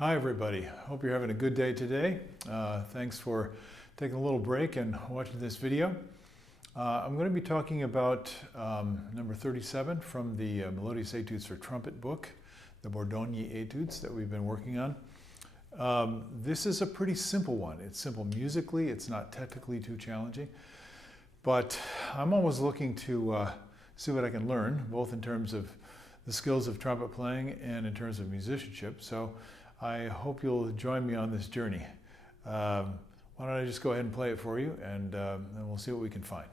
Hi everybody, hope you're having a good day today. Thanks for taking a little break and watching this video. I'm going to be talking about number 37 from the Melodious Etudes for Trumpet book, the Bordogni Etudes that we've been working on. This is a pretty simple one. It's simple musically, it's not technically too challenging, but I'm always looking to see what I can learn, both in terms of the skills of trumpet playing and in terms of musicianship. So I hope you'll join me on this journey. Why don't I just go ahead and play it for you, and we'll see what we can find.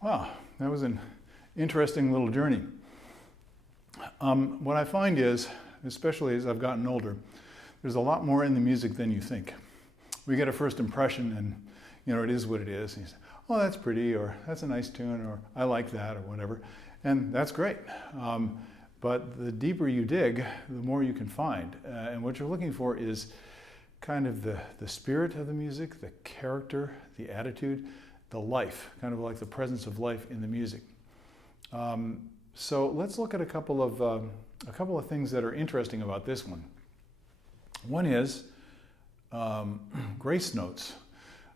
Wow, that was an interesting little journey. What I find is, especially as I've gotten older, there's a lot more in the music than you think. We get a first impression and, it is what it is. And you say, oh, that's pretty, or that's a nice tune, or I like that, or whatever. And that's great. But the deeper you dig, the more you can find. And what you're looking for is kind of the spirit of the music, the character, the attitude, the life, kind of like the presence of life in the music. So let's look at a couple of things that are interesting about this one. One is grace notes.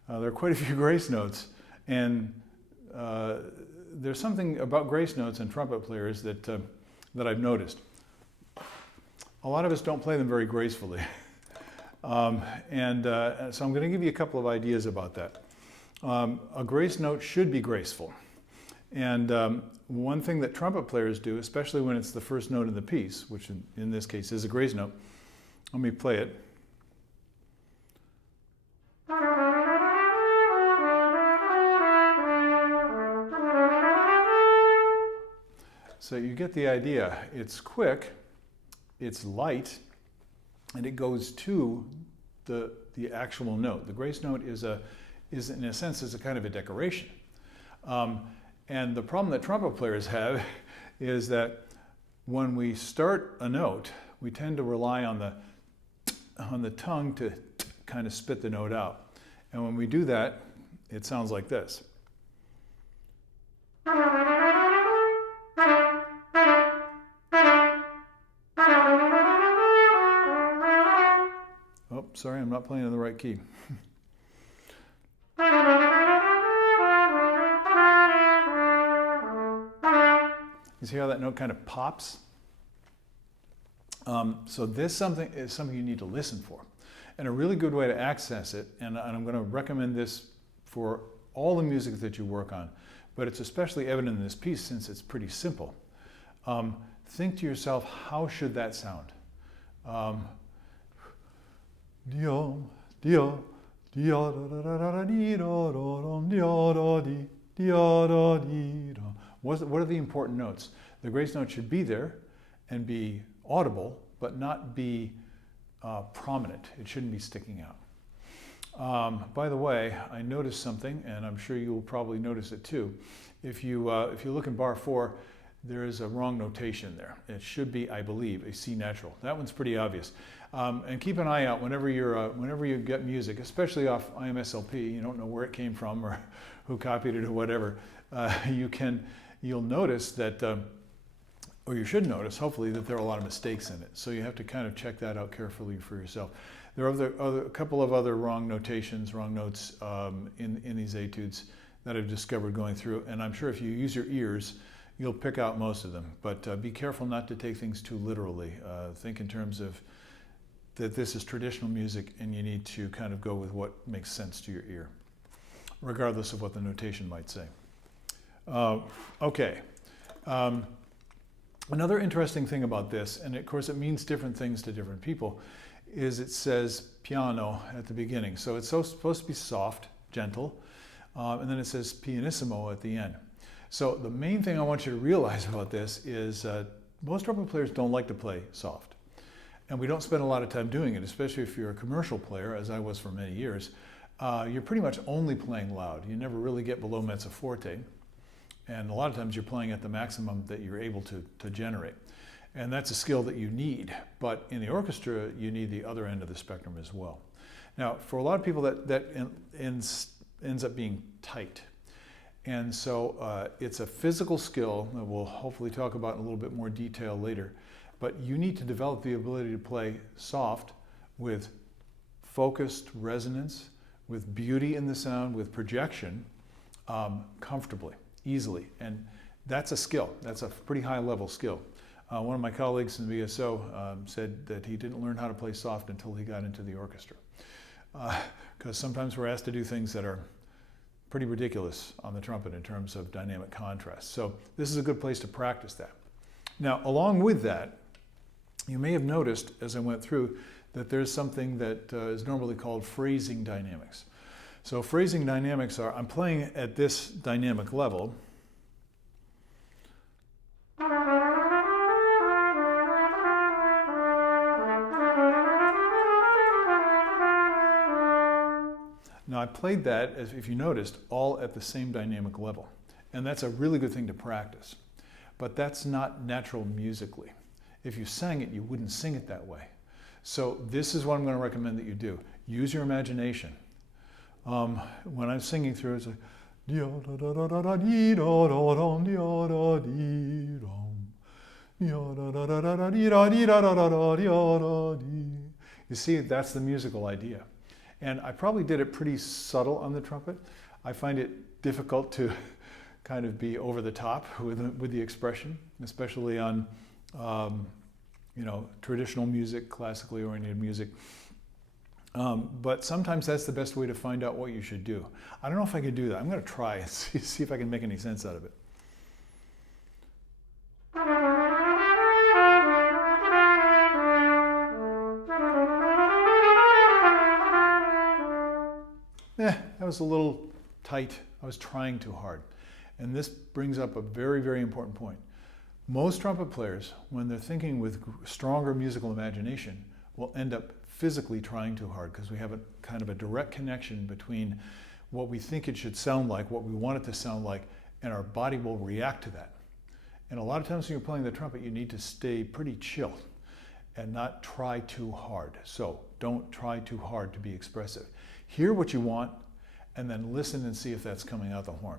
There are quite a few grace notes, and there's something about grace notes and trumpet players that I've noticed. A lot of us don't play them very gracefully, so I'm going to give you a couple of ideas about that. A grace note should be graceful. And one thing that trumpet players do, especially when it's the first note in the piece, which in this case is a grace note, let me play it. So you get the idea. It's quick, it's light, and it goes to the actual note. The grace note is in a sense is a kind of a decoration. And the problem that trumpet players have is that when we start a note, we tend to rely on the tongue to kind of spit the note out. And when we do that, it sounds like this. Oh, sorry, I'm not playing in the right key. You see how that note kind of pops? So this is something you need to listen for. And a really good way to access it, and I'm going to recommend this for all the music that you work on, but it's especially evident in this piece since it's pretty simple. Think to yourself, how should that sound? What are the important notes? The grace note should be there and be audible, but not be prominent. It shouldn't be sticking out. By the way, I noticed something, and I'm sure you'll probably notice it too. If you look in bar 4, there is a wrong notation there. It should be, I believe, a C natural. That one's pretty obvious. And keep an eye out whenever you get music, especially off IMSLP. You don't know where it came from or who copied it or whatever. You'll notice that, or you should notice, hopefully, that there are a lot of mistakes in it. So you have to kind of check that out carefully for yourself. There are a couple of other wrong notations, wrong notes in these etudes that I've discovered going through. And I'm sure if you use your ears, you'll pick out most of them. But be careful not to take things too literally. Think in terms of that this is traditional music and you need to kind of go with what makes sense to your ear, regardless of what the notation might say. Okay. Another interesting thing about this, and of course it means different things to different people, is it says piano at the beginning. So it's supposed to be soft, gentle, and then it says pianissimo at the end. So the main thing I want you to realize about this is most trumpet players don't like to play soft. And we don't spend a lot of time doing it, especially if you're a commercial player, as I was for many years. You're pretty much only playing loud. You never really get below mezzo forte. And a lot of times you're playing at the maximum that you're able to generate. And that's a skill that you need. But in the orchestra, you need the other end of the spectrum as well. Now, for a lot of people, that ends up being tight. And so it's a physical skill that we'll hopefully talk about in a little bit more detail later. But you need to develop the ability to play soft with focused resonance, with beauty in the sound, with projection, comfortably, easily. And that's a skill. That's a pretty high level skill. One of my colleagues in the VSO said that he didn't learn how to play soft until he got into the orchestra. Because sometimes we're asked to do things that are pretty ridiculous on the trumpet in terms of dynamic contrast. So this is a good place to practice that. Now, along with that, you may have noticed as I went through that there's something that is normally called phrasing dynamics. So phrasing dynamics are, I'm playing at this dynamic level. Now I played that, if you noticed, all at the same dynamic level. And that's a really good thing to practice. But that's not natural musically. If you sang it, you wouldn't sing it that way. So this is what I'm going to recommend that you do. Use your imagination. When I'm singing through, it's like, you see, that's the musical idea. And I probably did it pretty subtle on the trumpet. I find it difficult to kind of be over the top with the expression, especially on traditional music, classically oriented music. But sometimes that's the best way to find out what you should do. I don't know if I could do that. I'm going to try and see if I can make any sense out of it. That was a little tight. I was trying too hard. And this brings up a very, very important point. Most trumpet players, when they're thinking with stronger musical imagination, will end up physically trying too hard because we have a kind of a direct connection between what we think it should sound like, what we want it to sound like, and our body will react to that. And a lot of times when you're playing the trumpet, you need to stay pretty chill and not try too hard. So don't try too hard to be expressive. Hear what you want and then listen and see if that's coming out the horn.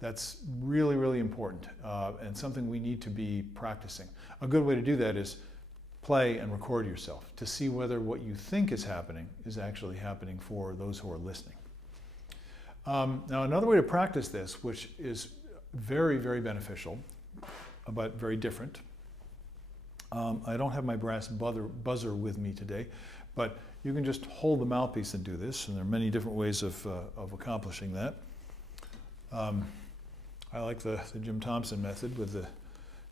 That's really, really important and something we need to be practicing. A good way to do that is play and record yourself to see whether what you think is happening is actually happening for those who are listening. Now, another way to practice this, which is very, very beneficial, but very different, I don't have my brass buzzer with me today, but you can just hold the mouthpiece and do this, and there are many different ways of accomplishing that. I like the Jim Thompson method with the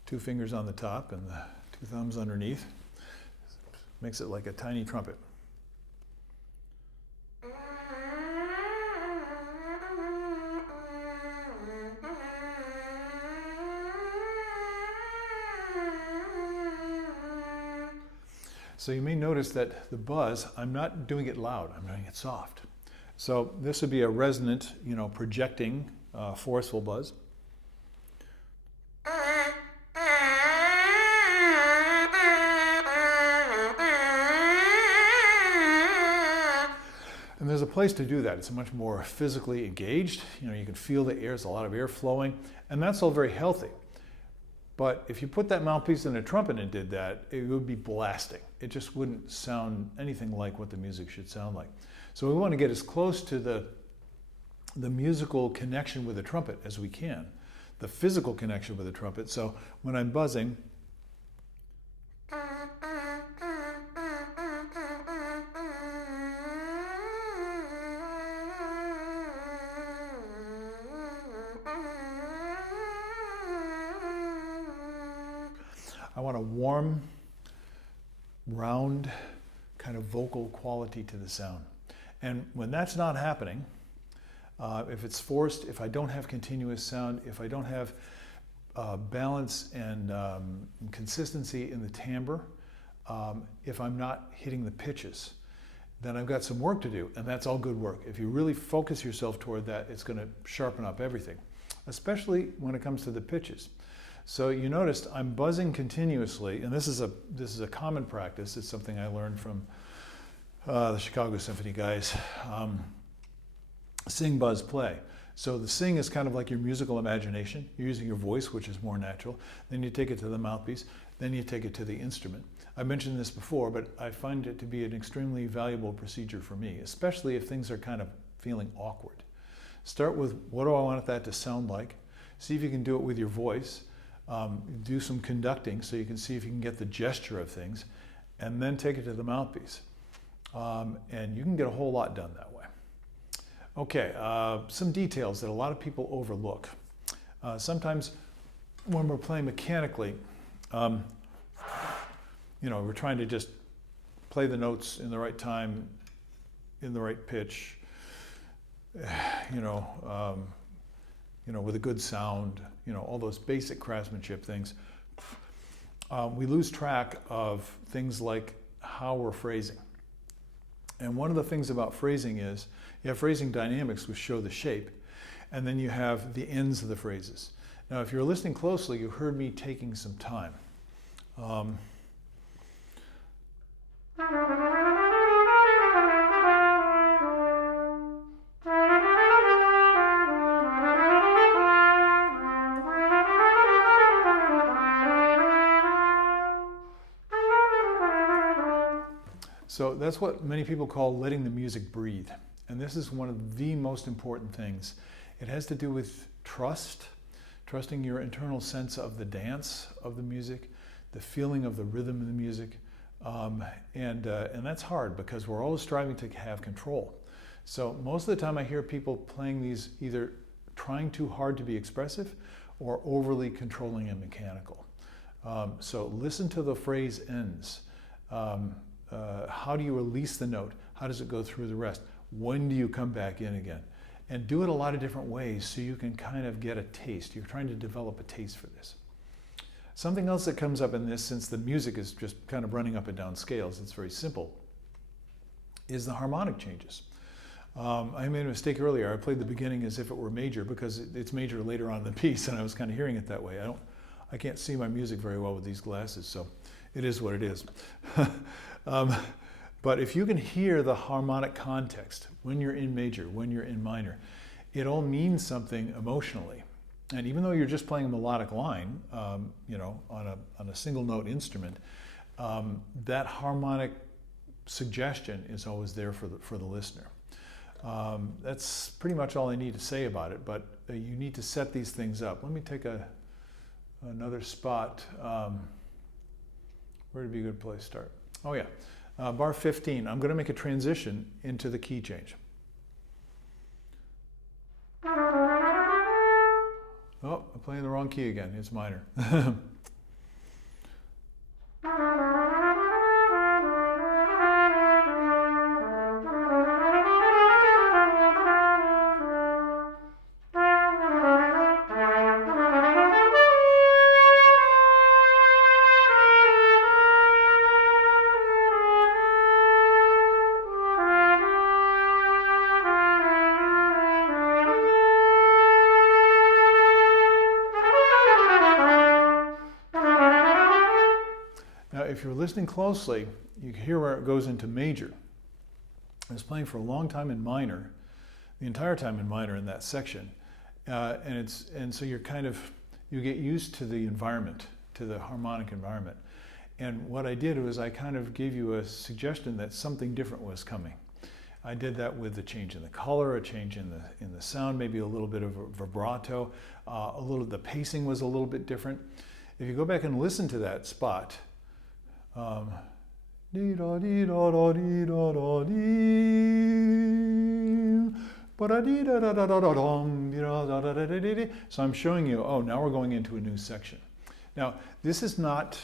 2 fingers on the top and the 2 thumbs underneath. Makes it like a tiny trumpet. So you may notice that the buzz, I'm not doing it loud, I'm doing it soft. So this would be a resonant, projecting, forceful buzz. And there's a place to do that. It's much more physically engaged. You can feel the air, there's a lot of air flowing, and that's all very healthy. But if you put that mouthpiece in a trumpet and did that, it would be blasting. It just wouldn't sound anything like what the music should sound like. So we want to get as close to the musical connection with the trumpet as we can, the physical connection with the trumpet. So when I'm buzzing, I want a warm, round, kind of vocal quality to the sound. And when that's not happening, if it's forced, if I don't have continuous sound, if I don't have balance and consistency in the timbre, if I'm not hitting the pitches, then I've got some work to do, and that's all good work. If you really focus yourself toward that, it's going to sharpen up everything, especially when it comes to the pitches. So you noticed I'm buzzing continuously, and this is a common practice. It's something I learned from the Chicago Symphony guys. Sing, buzz, play. So the sing is kind of like your musical imagination. You're using your voice, which is more natural. Then you take it to the mouthpiece. Then you take it to the instrument. I mentioned this before, but I find it to be an extremely valuable procedure for me, especially if things are kind of feeling awkward. Start with, what do I want that to sound like? See if you can do it with your voice. Do some conducting so you can see if you can get the gesture of things, and then take it to the mouthpiece. And you can get a whole lot done that way. Okay, some details that a lot of people overlook. Sometimes when we're playing mechanically, we're trying to just play the notes in the right time, in the right pitch, with a good sound, all those basic craftsmanship things. We lose track of things like how we're phrasing. And one of the things about phrasing is you have phrasing dynamics, which show the shape, and then you have the ends of the phrases. Now, if you're listening closely, you heard me taking some time. So that's what many people call letting the music breathe. And this is one of the most important things. It has to do with trust, trusting your internal sense of the dance of the music, the feeling of the rhythm of the music. And that's hard because we're always striving to have control. So most of the time I hear people playing these either trying too hard to be expressive or overly controlling and mechanical. So listen to the phrase ends. How do you release the note? How does it go through the rest? When do you come back in again? And do it a lot of different ways so you can kind of get a taste. You're trying to develop a taste for this. Something else that comes up in this, since the music is just kind of running up and down scales, it's very simple, is the harmonic changes. I made a mistake earlier. I played the beginning as if it were major because it's major later on in the piece, and I was kind of hearing it that way. I can't see my music very well with these glasses, so it is what it is. But if you can hear the harmonic context when you're in major, when you're in minor, it all means something emotionally. And even though you're just playing a melodic line, on a single note instrument, that harmonic suggestion is always there for the listener. That's pretty much all I need to say about it, but you need to set these things up. Let me take another spot. Where would be a good place to start? Oh yeah, bar 15. I'm going to make a transition into the key change. Oh, I'm playing the wrong key again. It's minor. Now, if you're listening closely, you can hear where it goes into major. I was playing for a long time in minor, the entire time in minor in that section, and so you get used to the environment, to the harmonic environment. And what I did was I kind of gave you a suggestion that something different was coming. I did that with a change in the color, a change in the sound, maybe a little bit of a vibrato, the pacing was a little bit different. If you go back and listen to that spot. So I'm showing you, oh, now we're going into a new section. Now, this is not,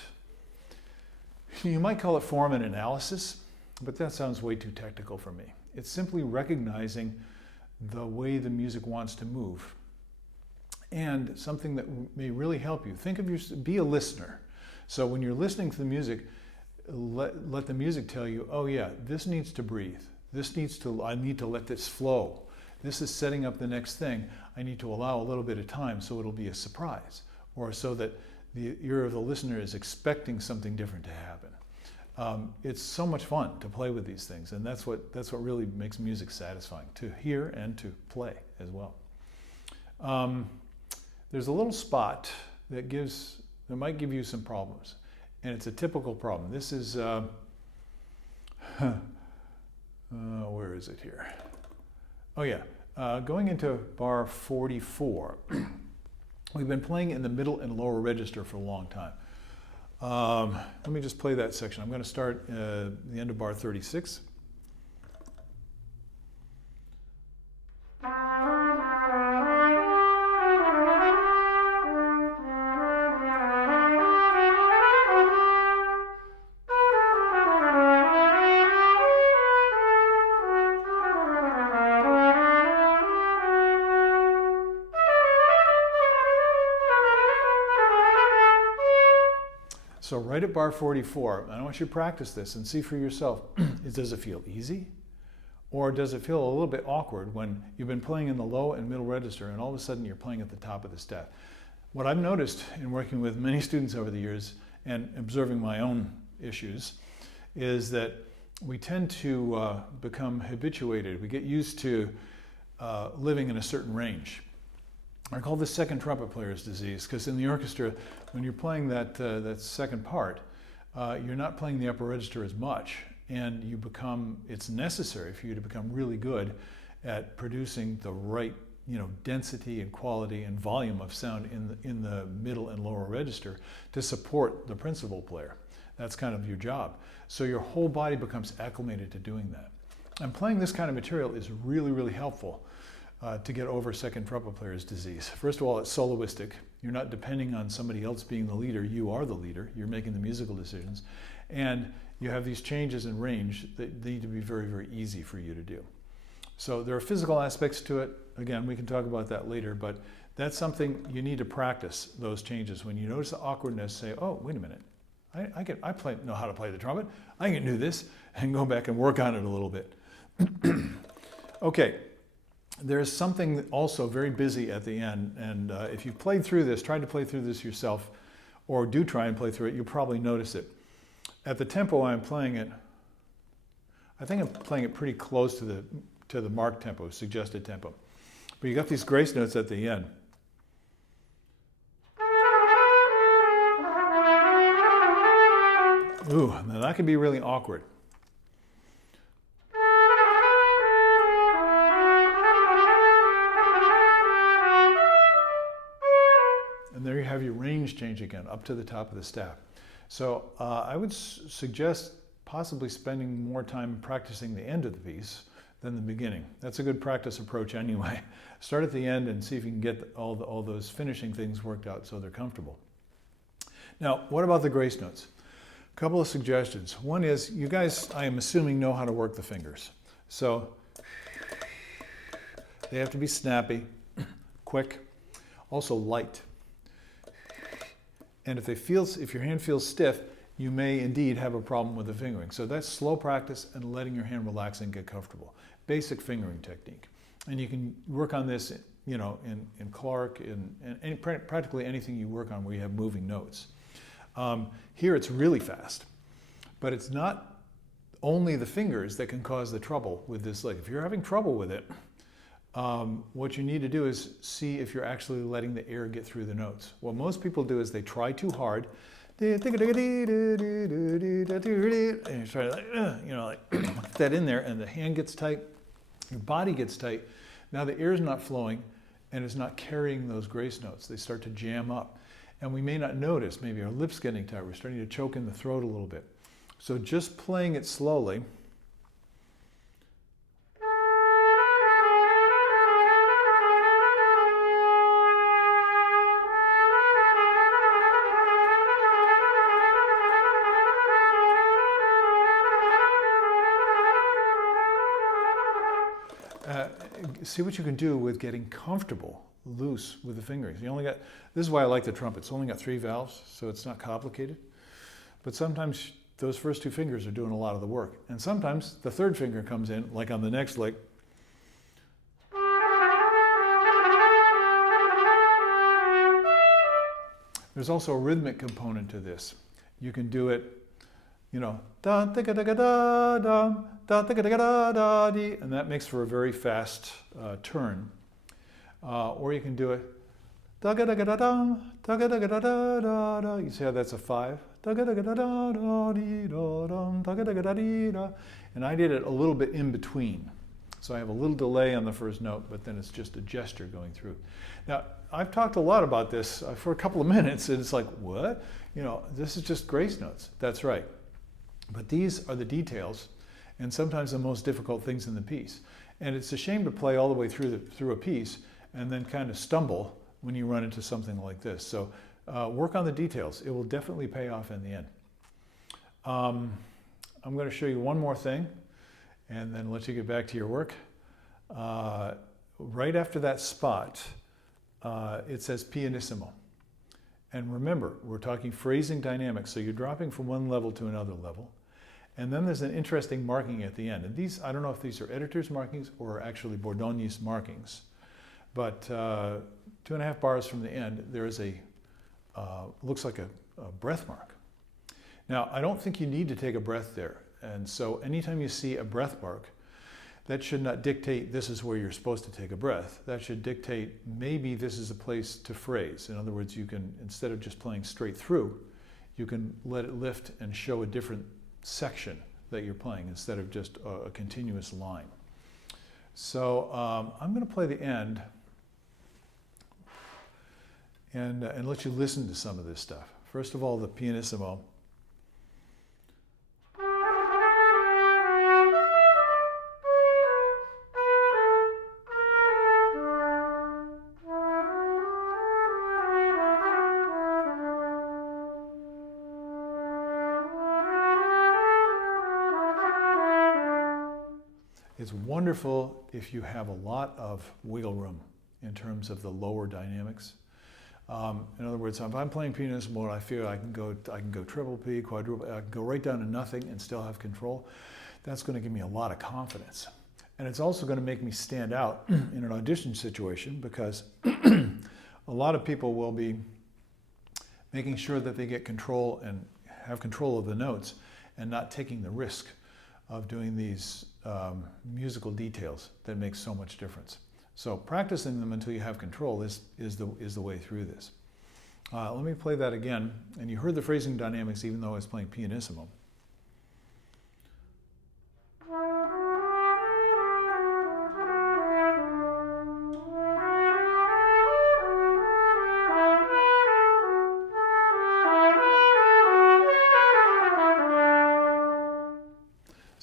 you might call it form and analysis, but that sounds way too technical for me. It's simply recognizing the way the music wants to move. And something that may really help you. Think of be a listener. So when you're listening to the music, let the music tell you, oh yeah, this needs to breathe. I need to let this flow. This is setting up the next thing. I need to allow a little bit of time so it'll be a surprise, or so that the ear of the listener is expecting something different to happen. It's so much fun to play with these things, and that's what really makes music satisfying, to hear and to play as well. There's a little spot that might give you some problems, and it's a typical problem. This is, where is it here? Oh yeah, going into bar 44. We've been playing in the middle and lower register for a long time. Let me just play that section. I'm going to start the end of bar 36. So right at bar 44, I want you to practice this and see for yourself, does it feel easy? Or does it feel a little bit awkward when you've been playing in the low and middle register and all of a sudden you're playing at the top of the staff? What I've noticed in working with many students over the years and observing my own issues is that we tend to become habituated. We get used to living in a certain range. I call this second trumpet player's disease, because in the orchestra, when you're playing that second part, you're not playing the upper register as much, and it's necessary for you to become really good at producing the right, density and quality and volume of sound in the middle and lower register to support the principal player. That's kind of your job. So your whole body becomes acclimated to doing that. And playing this kind of material is really, really helpful. To get over second trumpet player's disease. First of all, it's soloistic. You're not depending on somebody else being the leader. You are the leader. You're making the musical decisions. And you have these changes in range that need to be very, very easy for you to do. So there are physical aspects to it. Again, we can talk about that later, but that's something you need to practice, those changes. When you notice the awkwardness, say, oh, wait a minute. I know how to play the trumpet. I can do this, and go back and work on it a little bit. Okay. There's something also very busy at the end, and if you've tried to play through this yourself, or do try and play through it, you'll probably notice it. At the tempo I'm playing it, I think I'm playing it pretty close to the marked tempo, suggested tempo. But you got these grace notes at the end. Ooh, now that can be really awkward. And there you have your range change again, up to the top of the staff. So I would suggest possibly spending more time practicing the end of the piece than the beginning. That's a good practice approach anyway. Start at the end and see if you can get all those finishing things worked out so they're comfortable. Now, what about the grace notes? A couple of suggestions. One is, you guys, I am assuming, know how to work the fingers. So they have to be snappy, quick, also light. And if your hand feels stiff, you may indeed have a problem with the fingering. So that's slow practice and letting your hand relax and get comfortable. Basic fingering technique. And you can work on this, you know, in Clark, in practically anything you work on where you have moving notes. Here it's really fast, but it's not only the fingers that can cause the trouble with this lick. If you're having trouble with it, what you need to do is see if you're actually letting the air get through the notes. What most people do is they try too hard, and you try to, like, you know, like get that in there, and the hand gets tight, your body gets tight. Now the air is not flowing, and it's not carrying those grace notes. They start to jam up, and we may not notice. Maybe our lips getting tight. We're starting to choke in the throat a little bit. So just playing it slowly. See what you can do with getting comfortable, loose with the fingers. This is why I like the trumpet. It's only got 3 valves, so it's not complicated. But sometimes those first 2 fingers are doing a lot of the work. And sometimes the 3rd finger comes in, like on the next lick. There's also a rhythmic component to this. You can do it, you know, da da da da da da da da da da, and that makes for a very fast turn. Or you can do it da da da da da da da da da da. You see how that's a 5? Da da da da da da da. And I did it a little bit in between. So I have a little delay on the first note, but then it's just a gesture going through. Now, I've talked a lot about this for a couple of minutes, and it's like, what? You know, this is just grace notes. That's right. But these are the details, and sometimes the most difficult things in the piece. And it's a shame to play all the way through a piece and then kind of stumble when you run into something like this. So work on the details. It will definitely pay off in the end. I'm going to show you one more thing and then let you get back to your work. Right after that spot, it says pianissimo. And remember, we're talking phrasing dynamics, so you're dropping from one level to another level. And then there's an interesting marking at the end. And these, I don't know if these are editor's markings or actually Bordogni's markings. But 2.5 bars from the end, there is looks like a breath mark. Now, I don't think you need to take a breath there. And so anytime you see a breath mark, that should not dictate this is where you're supposed to take a breath. That should dictate maybe this is a place to phrase. In other words, you can, instead of just playing straight through, you can let it lift and show a different section that you're playing instead of just a continuous line. So I'm going to play the end and let you listen to some of this stuff. First of all, the pianissimo. It's wonderful if you have a lot of wiggle room in terms of the lower dynamics. In other words, if I'm playing pianissimo and I feel I can go triple P, quadruple, I can go right down to nothing and still have control. That's going to give me a lot of confidence. And it's also going to make me stand out in an audition situation because a lot of people will be making sure that they get control and have control of the notes and not taking the risk of doing these musical details that make so much difference. So practicing them until you have control is the way through this. Let me play that again. And you heard the phrasing dynamics even though I was playing pianissimo.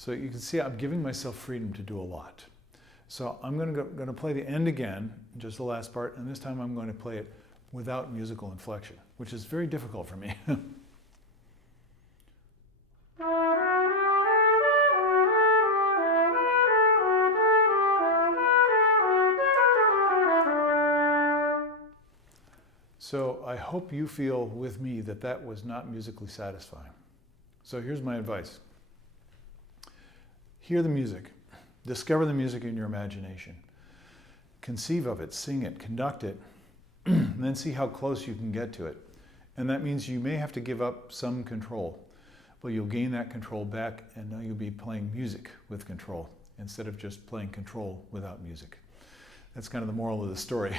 So you can see I'm giving myself freedom to do a lot. So I'm going to play the end again, just the last part, and this time I'm going to play it without musical inflection, which is very difficult for me. So I hope you feel with me that that was not musically satisfying. So here's my advice. Hear the music. Discover the music in your imagination. Conceive of it, sing it, conduct it, and then see how close you can get to it. And that means you may have to give up some control, but you'll gain that control back, and now you'll be playing music with control instead of just playing control without music. That's kind of the moral of the story.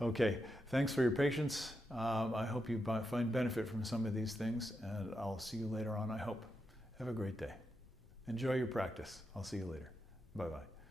Okay, thanks for your patience. I hope you find benefit from some of these things, and I'll see you later on, I hope. Have a great day. Enjoy your practice. I'll see you later. Bye-bye.